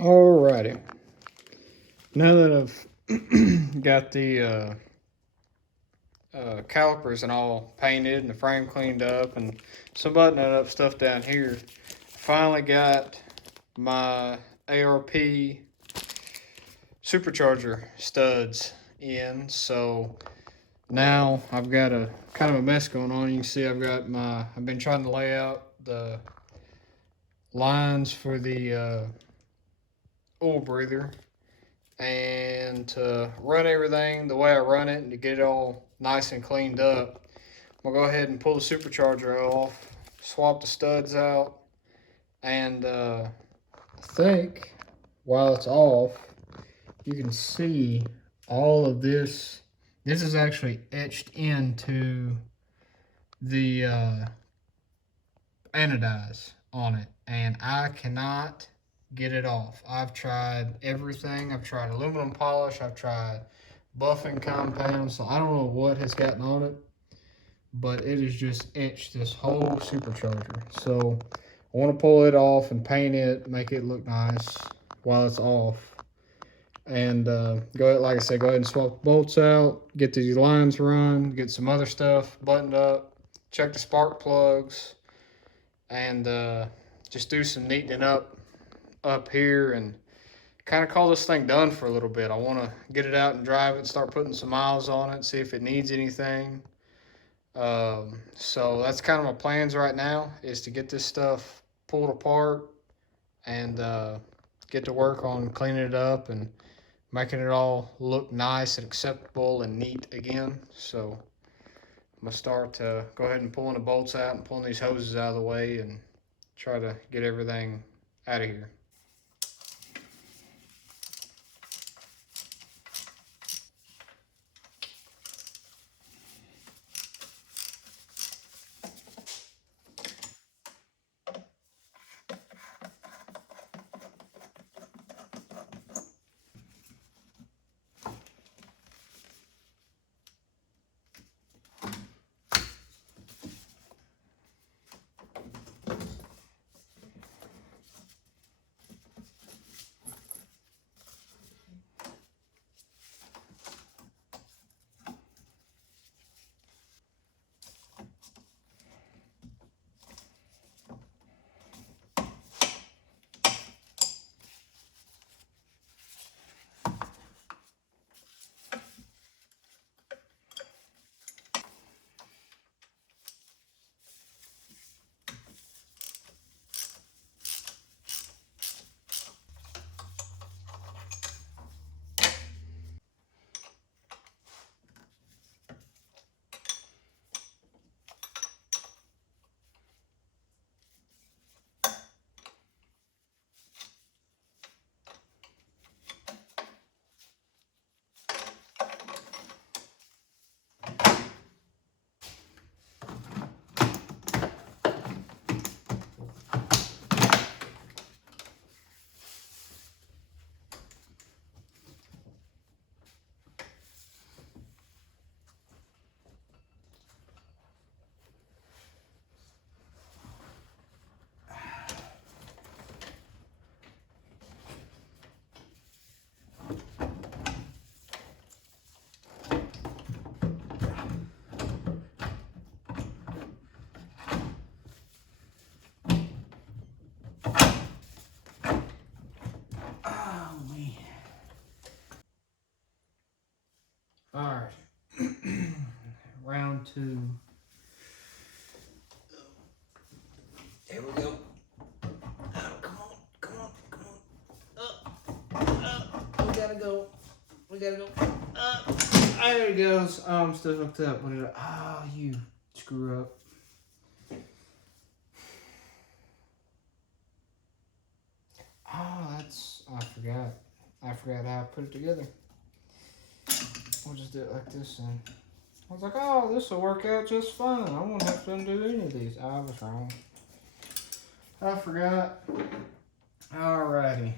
Alrighty. Now that I've got the calipers and all painted and the frame cleaned up and some buttoning up stuff down here, finally got my ARP supercharger studs in. So now I've got a kind of a mess going on. You can see I've been trying to lay out the lines for the oil breather and to run everything the way I run it and to get it all nice and cleaned up. I'm gonna go ahead and pull the supercharger off, swap the studs out, and I think while it's off, you can see all of this. This is actually etched into the anodize on it, and I cannot get it off. I've tried everything. I've tried aluminum polish. I've tried buffing compound. So I don't know what has gotten on it, but it is just etched this whole supercharger. So I want to pull it off and paint it, make it look nice while it's off. And go ahead, like I said, go ahead and swap the bolts out, get these lines run, get some other stuff buttoned up, check the spark plugs, and just do some neatening up here and kind of call this thing done for a little bit. I want to get it out and drive it, start putting some miles on it, see if it needs anything. So that's kind of my plans right now, is to get this stuff pulled apart and get to work on cleaning it up and making it all look nice and acceptable and neat again. So I'm gonna start to go ahead and pulling the bolts out and pulling these hoses out of the way and try to get everything out of here. All right, round two. There we go. Oh, come on. Up. We gotta go. Up. There it goes. Oh, I'm still hooked up. What did I? Oh, you screw up. Oh, I forgot how I put it together. We'll just do it like this then. I was like, oh, this will work out just fine. I won't have to undo any of these. I was wrong. I forgot. Alrighty.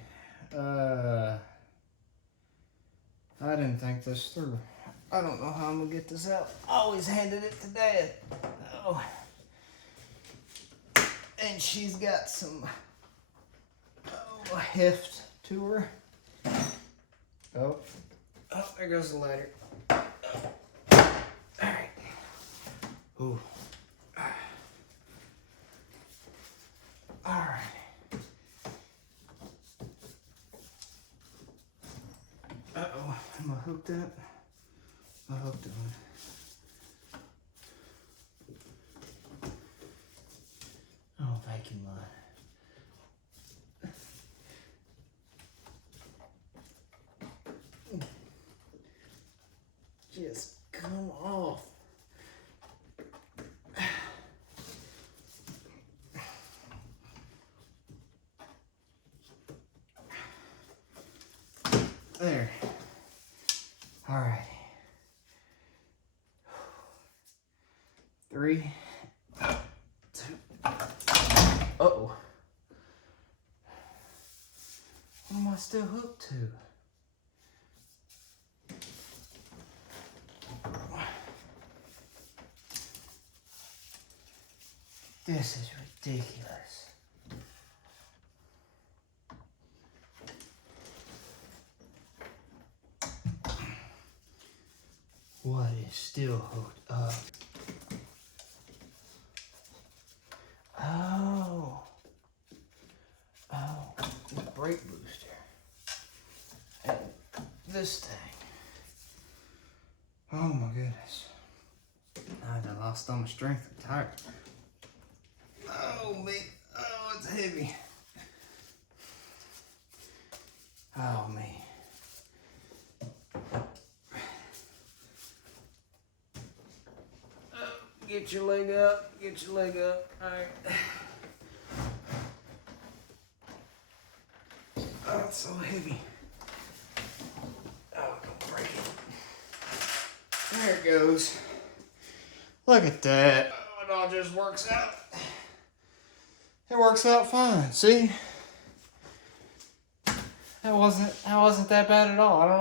I didn't think this through. I don't know how I'm gonna get this out. I always handed it to Dad. Oh. And she's got some heft to her. Oh, there goes the ladder. All right. Ooh. All right. Uh-oh, am I hooked up? I hooked on. Oh, vacuum line. Just come off. There. All right. 3, 2. Uh-oh. What am I still hooked to? This is ridiculous. What is still hooked up? Oh, the brake booster. And this thing. Oh my goodness. I lost all my strength. I'm tired. Oh man, oh it's heavy. Oh man. Get your leg up, get your leg up. All right. Oh, it's so heavy. Oh, don't break it. There it goes. Look at that. Oh, it all just works out. It works out fine. See? That wasn't that bad at all. I don't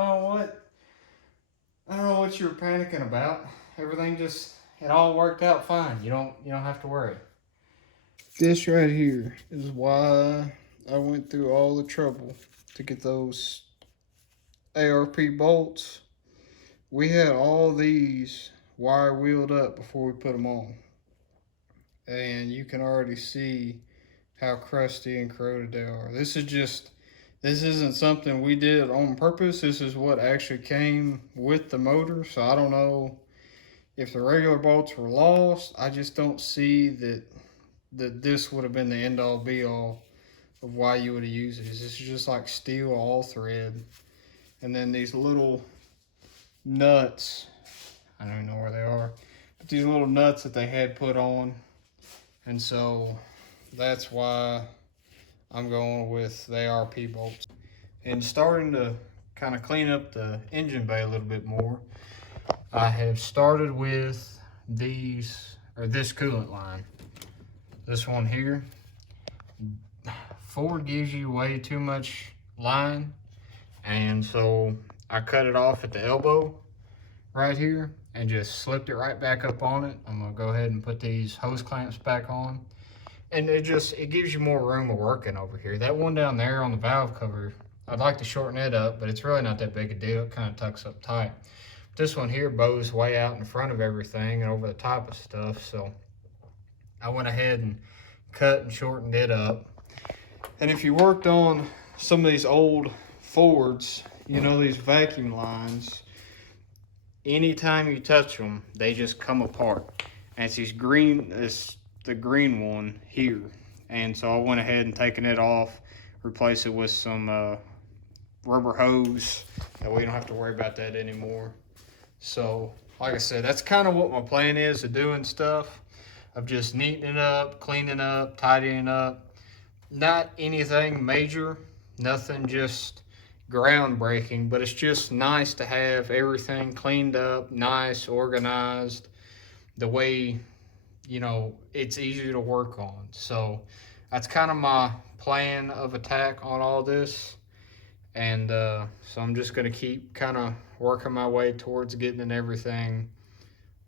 know what you were panicking about. Everything just, it all worked out fine. You don't have to worry. This right here is why I went through all the trouble to get those ARP bolts. We had all these wire wheeled up before we put them on. And you can already see how crusty and corroded they are. This isn't something we did on purpose. This is what actually came with the motor. So I don't know if the regular bolts were lost. I just don't see that this would have been the end all be all of why you would have used this. This is just like steel all thread. And then these little nuts, I don't even know where they are, but these little nuts that they had put on. And so that's why I'm going with the ARP bolts. And starting to kind of clean up the engine bay a little bit more, I have started with this coolant line. This one here. Ford gives you way too much line, and so I cut it off at the elbow right here and just slipped it right back up on it. I'm gonna go ahead and put these hose clamps back on. And it gives you more room of working over here. That one down there on the valve cover, I'd like to shorten it up, but it's really not that big a deal. It kind of tucks up tight. This one here bows way out in front of everything and over the top of stuff. So I went ahead and cut and shortened it up. And if you worked on some of these old Fords, you know, these vacuum lines, anytime you touch them, they just come apart. And it's these green, the green one here. And so I went ahead and taken it off, replaced it with some rubber hose. That way you don't have to worry about that anymore. So like I said, that's kind of what my plan is of doing stuff, of just neatening up, cleaning up, tidying up. Not anything major, nothing just groundbreaking, but it's just nice to have everything cleaned up, nice, organized, the way, you know, it's easier to work on. So that's kind of my plan of attack on all this. And so I'm just going to keep kind of working my way towards getting everything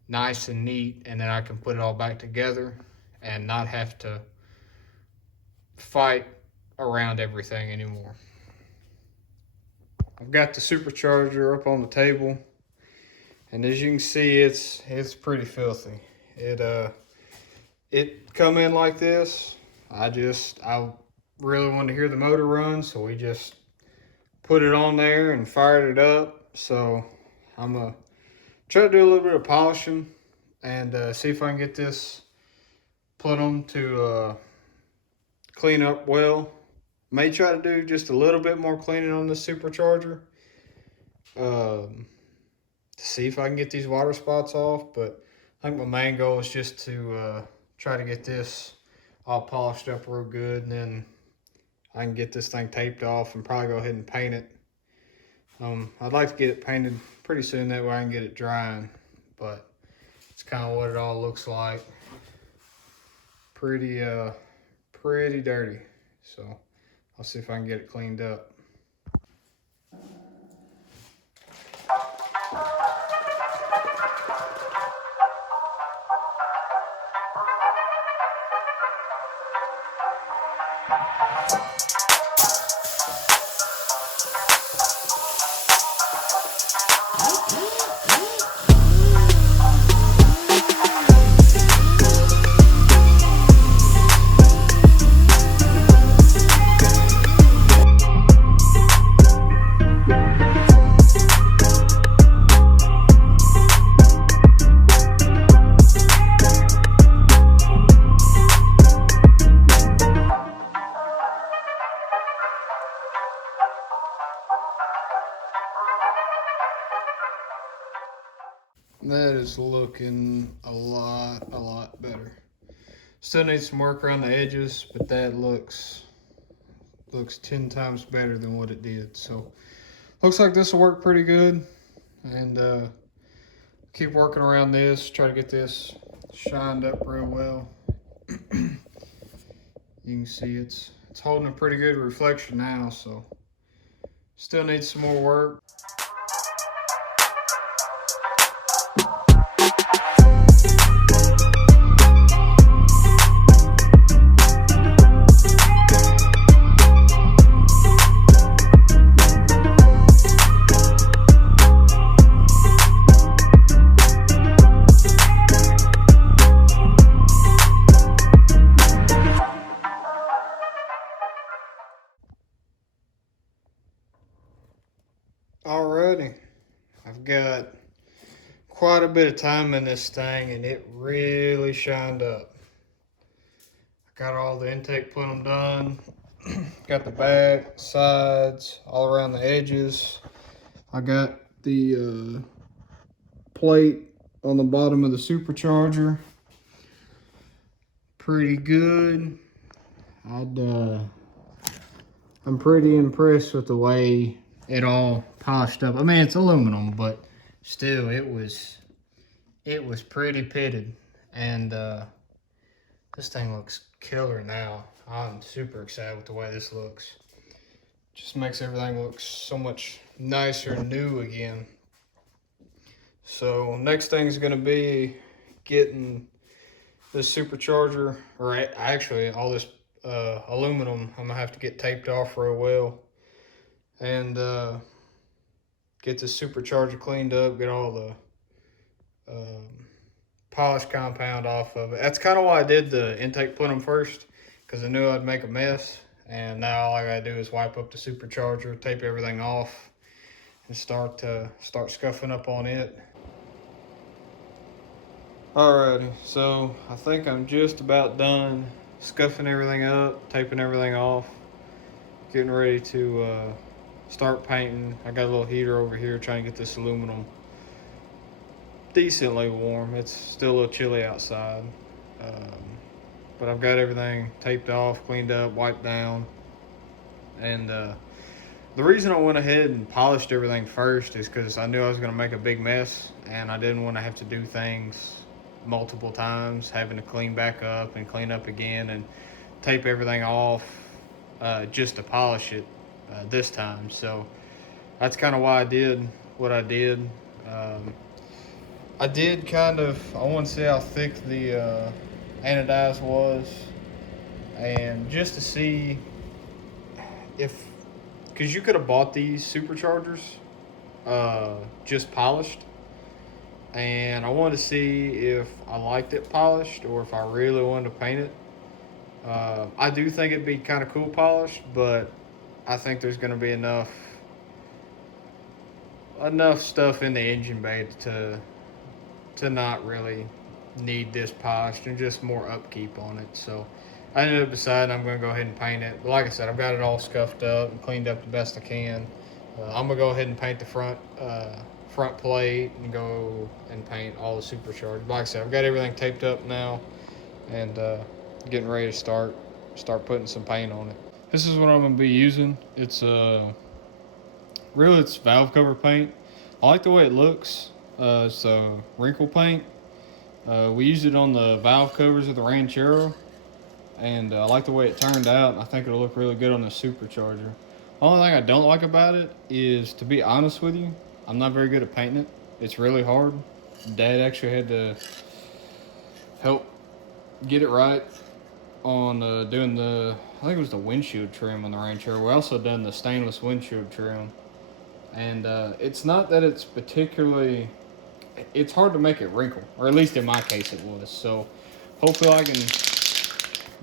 nice and neat, and then I can put it all back together and not have to fight around everything anymore. I've got the supercharger up on the table, and as you can see, it's pretty filthy. It come in like this. I really wanted to hear the motor run, so we just put it on there and fired it up. So I'm gonna try to do a little bit of polishing and see if I can get this put on to clean up well. May try to do just a little bit more cleaning on this supercharger to see if I can get these water spots off. But I think my main goal is just to try to get this all polished up real good, and then I can get this thing taped off and probably go ahead and paint it. I'd like to get it painted pretty soon, that way I can get it drying, but it's kind of what it all looks like. Pretty dirty. So I'll see if I can get it cleaned up. That is looking a lot better. Still needs some work around the edges, but that looks 10 times better than what it did. So looks like this will work pretty good, and keep working around this, try to get this shined up real well. You can see it's holding a pretty good reflection now, so still needs some more work. Alrighty, I've got quite a bit of time in this thing, and it really shined up. I got all the intake put them done. Got the back, sides, all around the edges. I got the plate on the bottom of the supercharger. Pretty good. I'm pretty impressed with the way it all polished up. I mean, it's aluminum, but still, it was pretty pitted, and this thing looks killer now. I'm super excited with the way this looks. Just makes everything look so much nicer and new again. So next thing is going to be getting this supercharger, or actually all this aluminum, I'm gonna have to get taped off real well, and get this supercharger cleaned up, get all the polish compound off of it. That's kind of why I did the intake plenum first, because I knew I'd make a mess, and now all I gotta do is wipe up the supercharger, tape everything off, and start scuffing up on it. Alrighty, so I think I'm just about done scuffing everything up, taping everything off, getting ready to start painting. I got a little heater over here trying to get this aluminum decently warm. It's still a little chilly outside, but I've got everything taped off, cleaned up, wiped down, and the reason I went ahead and polished everything first is because I knew I was going to make a big mess, and I didn't want to have to do things multiple times, having to clean back up and clean up again and tape everything off just to polish it this time. So that's kind of why I did what I did. I did kind of, I want to see how thick the anodized was, and just to see if because you could have bought these superchargers just polished, and I wanted to see if I liked it polished or if I really wanted to paint it. I do think it'd be kind of cool polished, but I think there's going to be enough stuff in the engine bay to not really need this polished and just more upkeep on it. So I ended up deciding I'm going to go ahead and paint it. But like I said, I've got it all scuffed up and cleaned up the best I can. I'm going to go ahead and paint the front plate and go and paint all the superchargers. Like I said, I've got everything taped up now and getting ready to start putting some paint on it. This is what I'm going to be using. It's really it's valve cover paint. I like the way it looks. It's wrinkle paint. We used it on the valve covers of the Ranchero, and I like the way it turned out. I think it'll look really good on the supercharger. The only thing I don't like about it is, to be honest with you, I'm not very good at painting it. It's really hard. Dad actually had to help get it right on doing I think it was the windshield trim on the Ranchero. We also done the stainless windshield trim. And it's not that it's particularly, it's hard to make it wrinkle, or at least in my case it was. So hopefully I can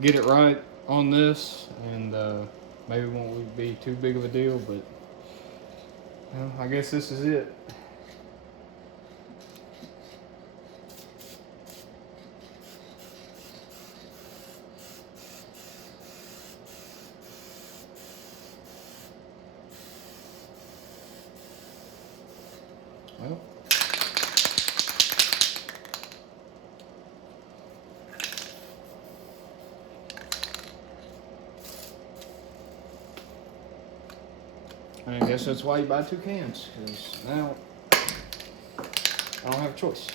get it right on this, and maybe it won't be too big of a deal, but I guess this is it. Well, I guess that's why you buy 2 cans, because now I don't have a choice.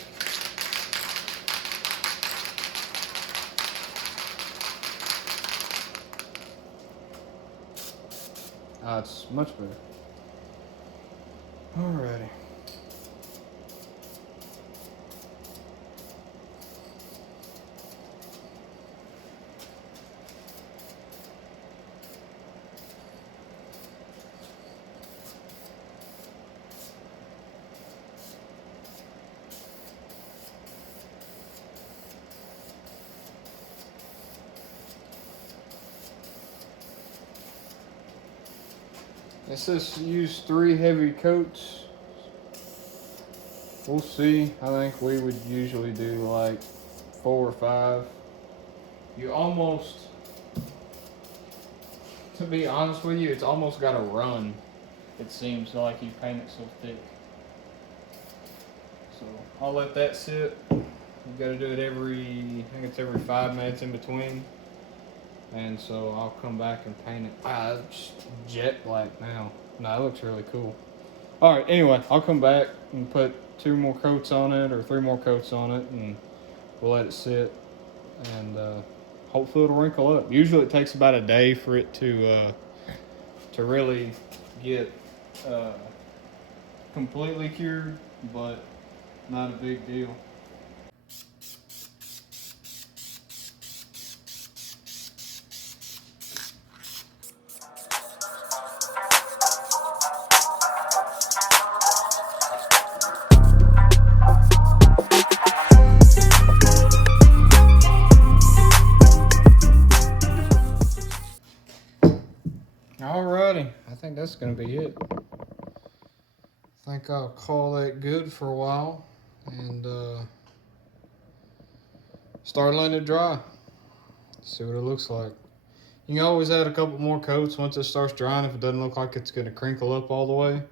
It's much better. Alrighty. It says use 3 heavy coats. We'll see. I think we would usually do like 4 or 5. You almost, to be honest with you, it's almost got to run. It seems like you paint it so thick. So I'll let that sit. You got to do it I think it's every 5 minutes in between. And so I'll come back and paint it. It's jet black now. No, it looks really cool. Alright, anyway, I'll come back and put 2 more coats on it, or 3 more coats on it, and we'll let it sit. And hopefully it'll wrinkle up. Usually it takes about a day for it to really get completely cured, but not a big deal. Alrighty, I think that's gonna be it. I think I'll call that good for a while and start letting it dry. See what it looks like. You can always add a couple more coats once it starts drying if it doesn't look like it's gonna crinkle up all the way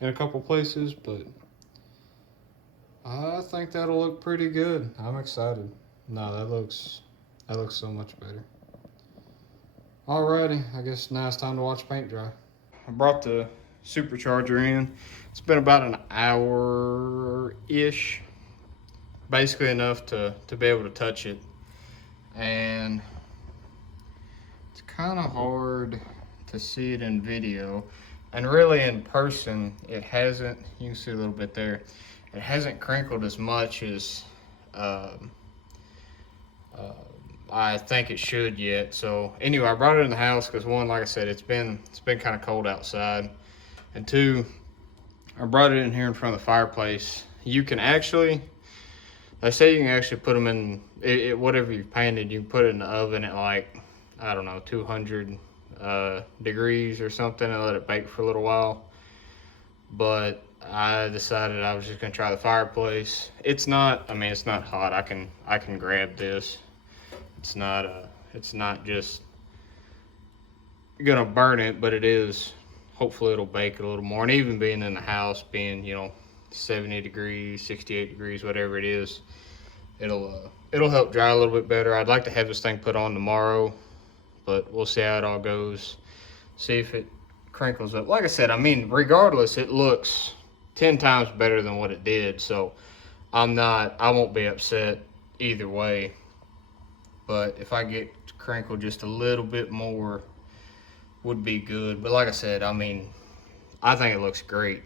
in a couple places, but I think that'll look pretty good. I'm excited. No, that looks so much better. Alrighty, I guess now it's time to watch paint dry. I brought the supercharger in. It's been about an hour-ish. Basically enough to be able to touch it. And it's kind of hard to see it in video. And really in person, it hasn't, you can see a little bit there, it hasn't crinkled as much as I think it should yet. So anyway, I brought it in the house because one, like I said, it's been kind of cold outside, and two, I brought it in here in front of the fireplace. You can actually, they say you can actually put them in whatever you've painted. You can put it in the oven at like, I don't know, 200 degrees or something, and let it bake for a little while. But I decided I was just gonna try the fireplace. It's not, I mean, it's not hot. I can grab this. It's not just gonna burn it, but it is. Hopefully, it'll bake it a little more. And even being in the house, being 70 degrees, 68 degrees, whatever it is, it'll help dry a little bit better. I'd like to have this thing put on tomorrow, but we'll see how it all goes. See if it crinkles up. Like I said, I mean, regardless, it looks 10 times better than what it did. So I won't be upset either way. But if I get to crinkle just a little bit more, would be good. But like I said, I mean, I think it looks great.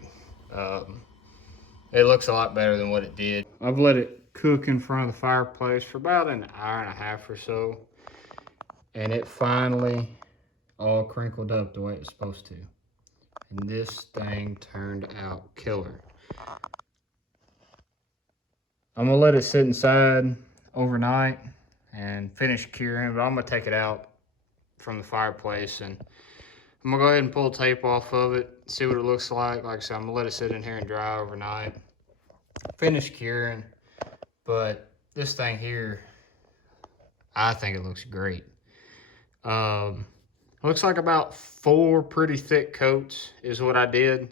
It looks a lot better than what it did. I've let it cook in front of the fireplace for about an hour and a half or so, and it finally all crinkled up the way it's supposed to. And this thing turned out killer. I'm gonna let it sit inside overnight and finish curing, but I'm gonna take it out from the fireplace and I'm gonna go ahead and pull tape off of it, see what it looks like. Like I said, I'm gonna let it sit in here and dry overnight. Finish curing, but this thing here, I think it looks great. Looks like about 4 pretty thick coats is what I did.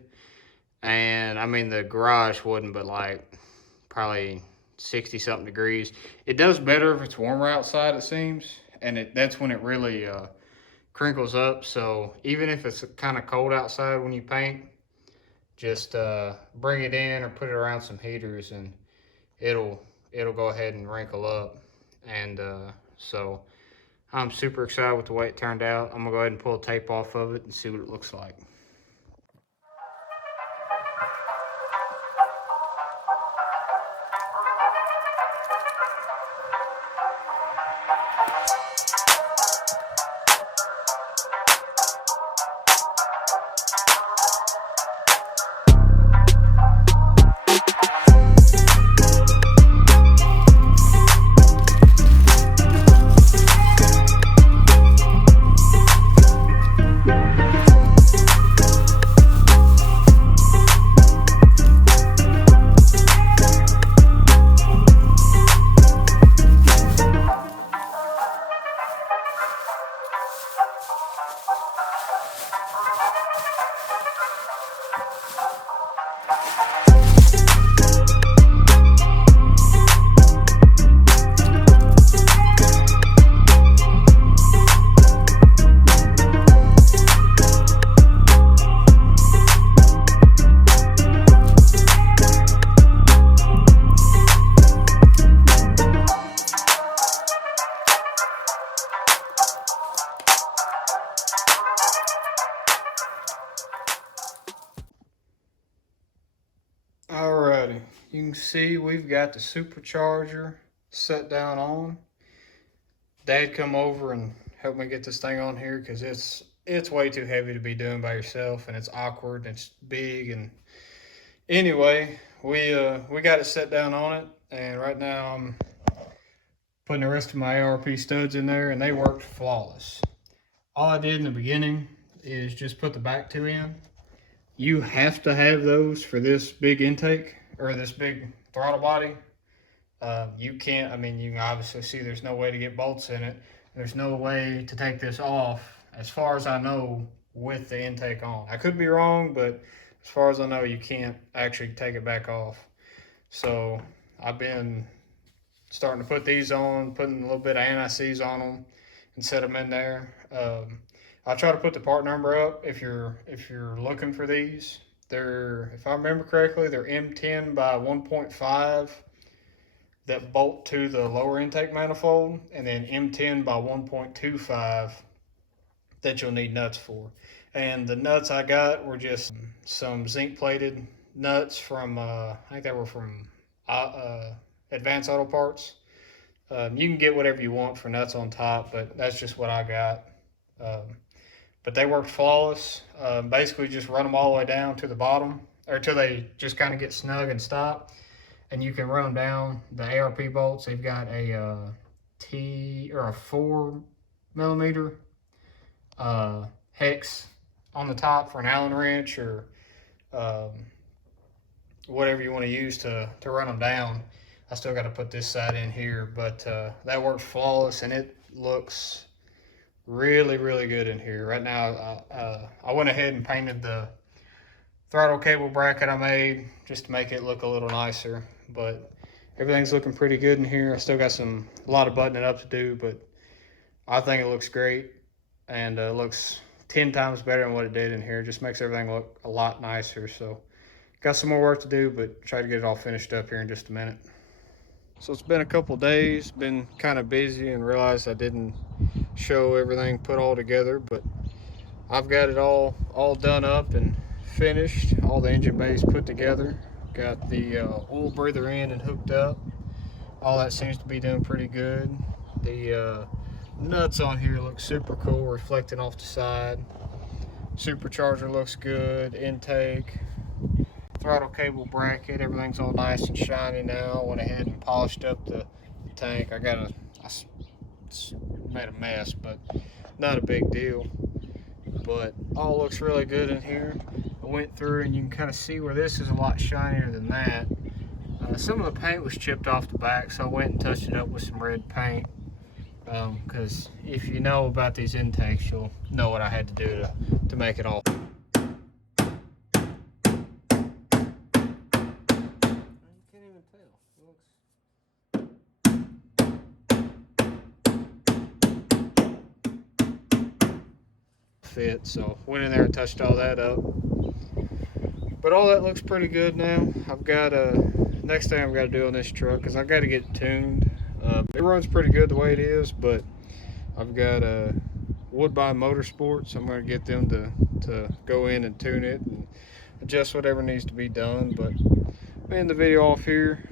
And I mean, the garage wouldn't, but like probably 60 something degrees. It does better if it's warmer outside, it seems. And that's when it really crinkles up. So even if it's kind of cold outside when you paint, just bring it in or put it around some heaters and it'll go ahead and wrinkle up. And so I'm super excited with the way it turned out. I'm gonna go ahead and pull the tape off of it and see what it looks like. Alrighty, you can see we've got the supercharger set down on. Dad come over and helped me get this thing on here because it's way too heavy to be doing by yourself, and it's awkward and it's big. And anyway, we got it set down on it, and right now I'm putting the rest of my ARP studs in there, and they worked flawless. All I did in the beginning is just put the back two in. You have to have those for this big intake or this big throttle body. You can't, I mean, you can obviously see there's no way to get bolts in it. There's no way to take this off, as far as I know, with the intake on. I could be wrong, but as far as I know, you can't actually take it back off. So I've been starting to put these on, putting a little bit of anti-seize on them and set them in there. I'll try to put the part number up if you're looking for these. They're, if I remember correctly, they're M10 by 1.5 that bolt to the lower intake manifold, and then M10 by 1.25 that you'll need nuts for. And the nuts I got were just some zinc plated nuts from I think they were from Advanced Auto Parts. You can get whatever you want for nuts on top, but that's just what I got. But they worked flawless. Basically, just run them all the way down to the bottom, or till they just kind of get snug and stop. And you can run them down. The ARP bolts, they've got a T or a 4 millimeter hex on the top for an Allen wrench, or whatever you want to use to run them down. I still got to put this side in here, but that works flawless, and it looks really, really good in here. Right now, I went ahead and painted the throttle cable bracket I made just to make it look a little nicer, but everything's looking pretty good in here. I still got a lot of buttoning up to do, but I think it looks great, and looks 10 times better than what it did in here. It just makes everything look a lot nicer. So got some more work to do, but try to get it all finished up here in just a minute. So it's been a couple days, been kind of busy, and realized I didn't show everything put all together, but I've got it all done up and finished. All the engine bays put together. Got the oil breather in and hooked up. All that seems to be doing pretty good. The nuts on here look super cool, reflecting off the side. Supercharger looks good. Intake, throttle cable bracket, everything's all nice and shiny now. Went ahead and polished up the tank. I made a mess, but not a big deal. But all looks really good in here. I went through, and you can kind of see where this is a lot shinier than that. Some of the paint was chipped off the back, so I went and touched it up with some red paint. Because if you know about these intakes, you'll know what I had to do to make it all. Fit, so went in there and touched all that up, but all that looks pretty good now. I've got next thing I've got to do on this truck is I've got to get it tuned. It runs pretty good the way it is, but I've got Woodbine Motorsports. I'm going to get them to go in and tune it and adjust whatever needs to be done. But I'm end the video off here.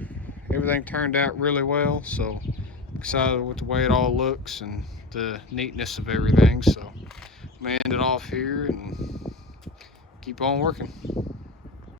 Everything turned out really well, so I'm excited with the way it all looks and the neatness of everything. So I'm gonna end it off here and keep on working.